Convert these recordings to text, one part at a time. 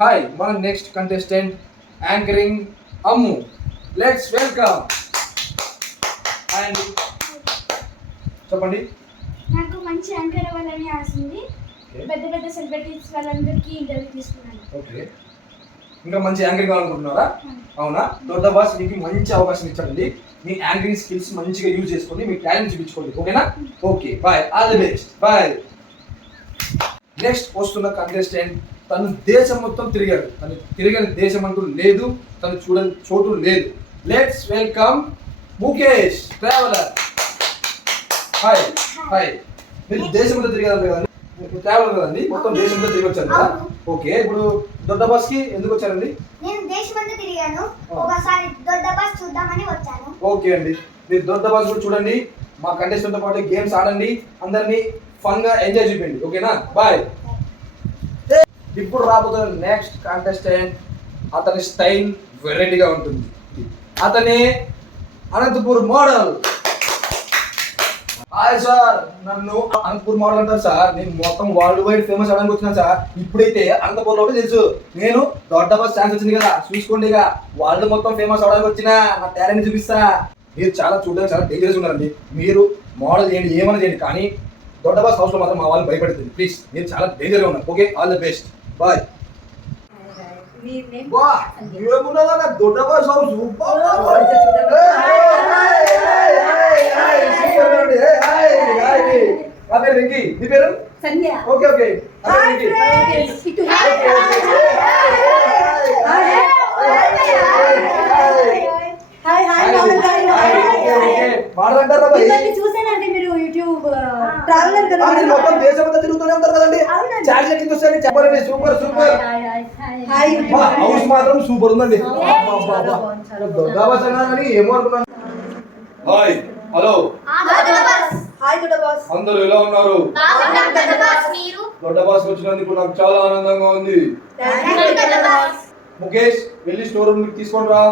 Hi మన next contestant anchoring Ammu. Let's welcome. Hi అండి, చెప్పండి. నాకు మంచి యాంకర్ అవ్వాలని ఆశ ఉంది. పెద్ద పెద్ద సెలబ్రిటీస్ వాళ్ళందరికీ ఇంటర్వ్యూ తీసుకున్నాను. ఓకే, ఇంకా మంచి యాంకరింగ్ కావాలనుకుంటున్నారా? అవునా? దొడ్డ బాస్ మీకు మంచి అవకాశం ఇచ్చాడండి. మీ యాంకరింగ్ స్కిల్స్ మంచిగా యూజ్ చేసుకోండి, మీ టాలెంట్ చూపించుకోండి. ఓకేనా? Okay, bye, all the best, bye. Next వస్తున్న కంటెస్టెంట్ తను దేశం మొత్తం తిరిగాడు. తను తిరగని దేశం అంటూ లేదు, తను చూడని చోటు లేదు. Let's welcome Mukesh traveller. Hi hi. మీరు దేశం అంతా తిరిగారు కదండి, ట్రావెలర్ కదండి, మొత్తం దేశం అంతా తిరిగి వచ్చారు కదా? ఓకే, ఇప్పుడు దొడ్డ బాస్ కి ఎందుకు వచ్చారండి? నేను దేశం అంతా తిరిగాను, ఒకసారి దొడ్డ బాస్ చూద్దామని వచ్చాను. ఓకే అండి, మీరు దొడ్డ బాస్ కూడా చూడండి, మా కంటెస్టెంట్ తో పాటు గేమ్స్ ఆడండి, అందరినీ ఫన్ గా ఎంజాయ్ చూపించండి. ఓకేనా? బాయ్. ఇప్పుడు రాబోతున్న నెక్స్ట్ కంటెస్టెంట్, అతని స్టైల్ వెరైటీగా ఉంటుంది. అతనే అనంతపూర్ మోడల్. హాయ్ సార్, నన్ను అనంతపూర్ మోడల్ అంటారు సార్. నేను మొత్తం వరల్డ్ వైడ్ ఫేమస్ అవడానికి వచ్చినాను సార్. ఇప్పుడైతే అనంతపూర్ లో తెలుసు, నేను దొడ్డ బస్ ఛాన్స్ వచ్చింది కదా, చూసుకోండి. ఇక వరల్డ్ మొత్తం ఫేమస్ అవడానికి వచ్చిన నా టాలెంట్ చూపిస్తా. మీరు చాలా చూడడానికి చాలా డేంజరస్ ఉన్నారండి. మీరు మోడల్ చేయండి, ఏమైనా చేయండి, కానీ దొడ్డ బస్ హౌస్ లో మాత్రం మా వాళ్ళు భయపడుతుంది. ప్లీజ్, మీరు చాలా డేంజర్ గా ఉన్నారు. Okay, all the best, bye. దొడ్డ బస్ హౌస్ అదే రింకి, నీ పేరు సంధ్య. ఓకే ఓకే, చూసానంటే మీరు యూట్యూబ్ ట్రావెలర్ కదా, మొత్తం దేశం అంతా తిరుగుతూనే ఉంటారు కదండి. చార్జ్ కింద వస్తాయండి, చెప్పండి. సూపర్ సూపర్, హౌస్ మాత్రం సూపర్ ఉందండి. ఏమో అనుకున్నాను. హాయ్, హలో, అందరూ ఎలా ఉన్నారు? దొడ్డ బాస్ వచ్చినందుకు నాకు చాలా ఆనందంగా ఉంది. ముఖేష్, వెళ్ళి స్టోర్ రూమ్ తీసుకొని రా.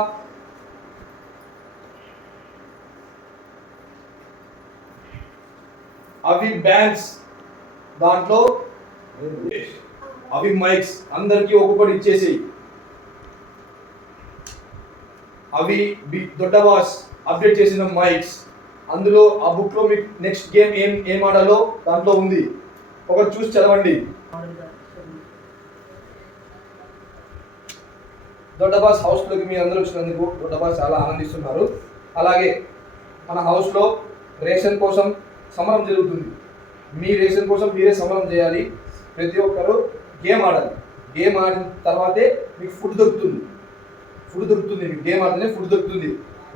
అవి బ్యాండ్స్, దాంట్లో అవి మైక్స్, అందరికి ఒక్కొక్కటి ఇచ్చేసి. అవి దొడ్డ బాస్ అప్డేట్ చేసిన మైక్స్, అందులో ఆ బుక్ లో మీకు నెక్స్ట్ గేమ్ ఏం ఆడాలో దాంట్లో ఉంది, ఒకటి చూసి చదవండి. దొడ్డ బాస్ హౌస్ లోకి మీ అందరూ వచ్చినందుకు దొడ్డ బాస్ చాలా ఆనందిస్తున్నారు. అలాగే మన హౌస్ లో రేషన్ కోసం సమరం జరుగుతుంది. మీ రేషన్ కోసం మీరే సమరం చేయాలి. ప్రతి ఒక్కరు గేమ్ ఆడాలి. గేమ్ ఆడిన తర్వాతే మీకు ఫుడ్ దొరుకుతుంది. మీకు గేమ్ ఆడితేనే ఫుడ్ దొరుకుతుంది.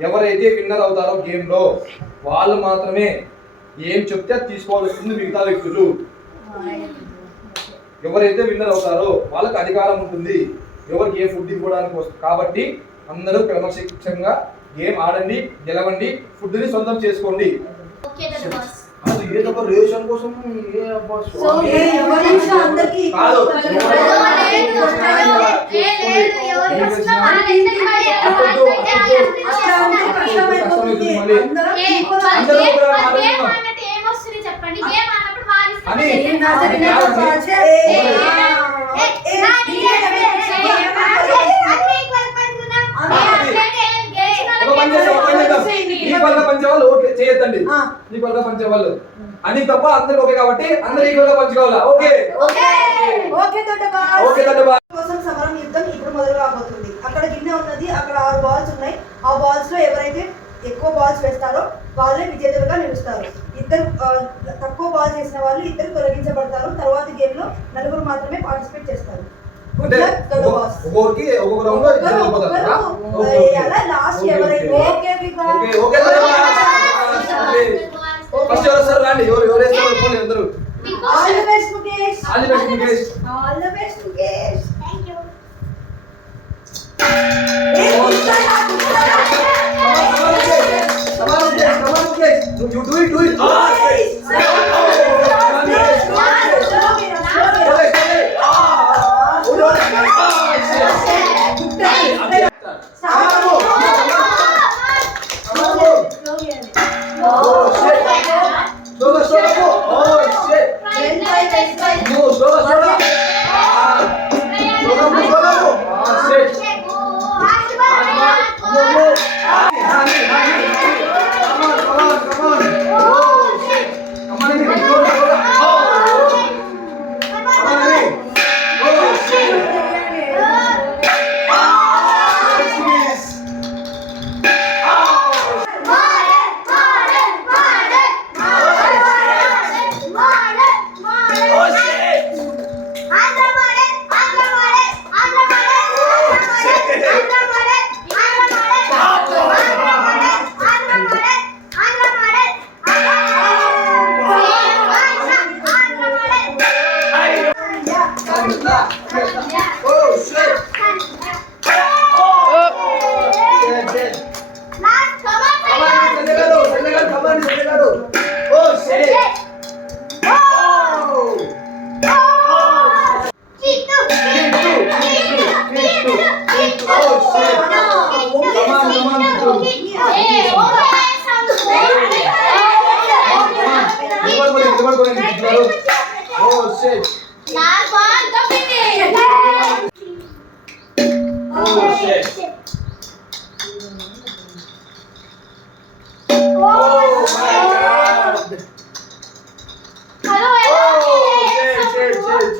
ఎవరైతే విన్నర్ అవుతారో గేమ్ లో వాళ్ళు మాత్రమే ఏం చెప్తే తీసుకోవాల్సి వస్తుంది. మిగతా వ్యక్తులు ఎవరైతే విన్నర్ అవుతారో వాళ్ళకి అధికారం ఉంటుంది ఎవరికి ఏ ఫుడ్ ఇవ్వడానికి వస్తుంది. కాబట్టి అందరూ క్రమశిక్షణగా గేమ్ ఆడండి, గెలవండి, ఫుడ్ ని సొంతం చేసుకోండి. రేషన్ కోసం పంచేవాళ్ళు ఓకే చేయొద్దండి. ఈక్వల్గా పంచేవాళ్ళు అని తప్ప అందరికి ఓకే, కాబట్టి అందరు ఈక్వల్గా పంచుకోవాలా? ఓకే కోసం సమరం యుద్ధం ఇప్పుడు మొదలు కాబోతుంది. అక్కడ గిన్నె ఉన్నది, అక్కడ 6 బాల్స్ ఉన్నాయి. ఆ బాల్స్ లో ఎవరైతే ఎక్కువ బాల్స్ వేస్తారో వాళ్ళే విజేతలుగా నిలుస్తారు. ఇద్దరు తక్కువ బాల్స్ వేసిన వాళ్ళు ఇద్దరు తొలగించబడతారు. తర్వాత గేమ్ లో 4 మాత్రమే పార్టిసిపేట్ చేస్తారు. లాస్ట్ ఎవరైతే ఫస్ట్ ఎవరు వస్తారు రండి, ఎవరు వేస్తారు అందరూ. All the best Mukesh, all the best Mukesh, all the best Mukesh. Thank you. You do it. No, slow.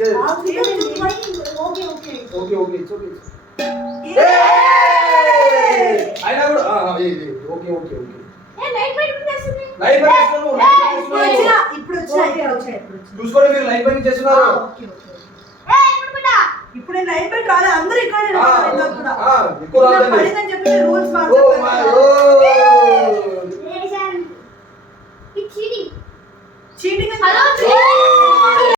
Okay okay okay okay it's okay ఏ! అయినా కూడా ఓకే ఓకే ఓకే లైట్ బయట చేస్తుంది. లైట్ బంద్ చేస్తున్నాను ఇప్పుడు వచ్చా చూసుకోండి మీరు లైట్ బంద్ చేస్తున్నారు ఇప్పుడు నేను లైన్ బై కాదు అందరూ ఇక్కడ కూడా ఎక్కువ రాదండి పడిందని చెప్పి rules oh my cheating hello